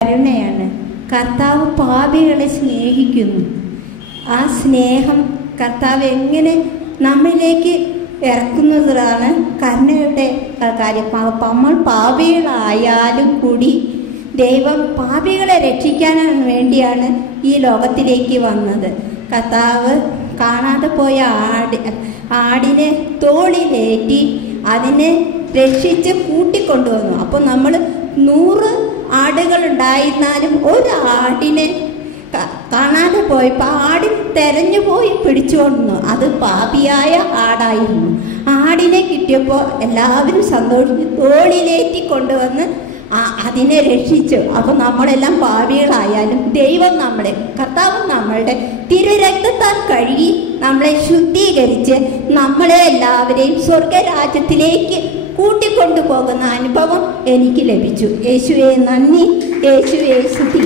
കരുണയാണ്. കർത്താവ് പാപികളെ സ്നേഹിക്കുന്നു. ആ സ്നേഹം കർത്താവ് എങ്ങനെ നമ്മിലേക്ക് ഇറക്കുന്നതാണ് കരുണയുടെ കാര്യം. നമ്മൾ പാപികളായാലും കൂടി ദൈവം പാപികളെ രക്ഷിക്കാനാണ് വേണ്ടിയാണ് ഈ ലോകത്തിലേക്ക് വന്നത്. കർത്താവ് കാണാതെ പോയ ആടിനെ തോളിലേറ്റി അതിനെ രക്ഷിച്ച് കൂട്ടിക്കൊണ്ടുവന്നു. അപ്പോൾ നമ്മൾ 100 ആടുകളുണ്ടായിരുന്നാലും ഒരു ആടിനെ കാണാതെ പോയപ്പോൾ ആടിൻ തെരഞ്ഞു പോയി പിടിച്ചുകൊണ്ടു. അത് പാപിയായ ആടായിരുന്നു. ആടിനെ കിട്ടിയപ്പോൾ എല്ലാവരും സന്തോഷിച്ച് തോളിലേറ്റി കൊണ്ടുവന്ന് അതിനെ രക്ഷിച്ചു. അപ്പോൾ നമ്മളെല്ലാം പാപികളായാലും ദൈവം കർത്താവ് നമ്മളുടെ തിരുരക്തത്താൽ കഴുകി നമ്മളെ ശുദ്ധീകരിച്ച് നമ്മളെ എല്ലാവരെയും സ്വർഗരാജ്യത്തിലേക്ക് കൂട്ടിക്കൊണ്ടുപോകുന്ന അനുഭവം എനിക്ക് ലഭിച്ചു. യേശുവേ നന്ദി, യേശുവേ സ്തുതി.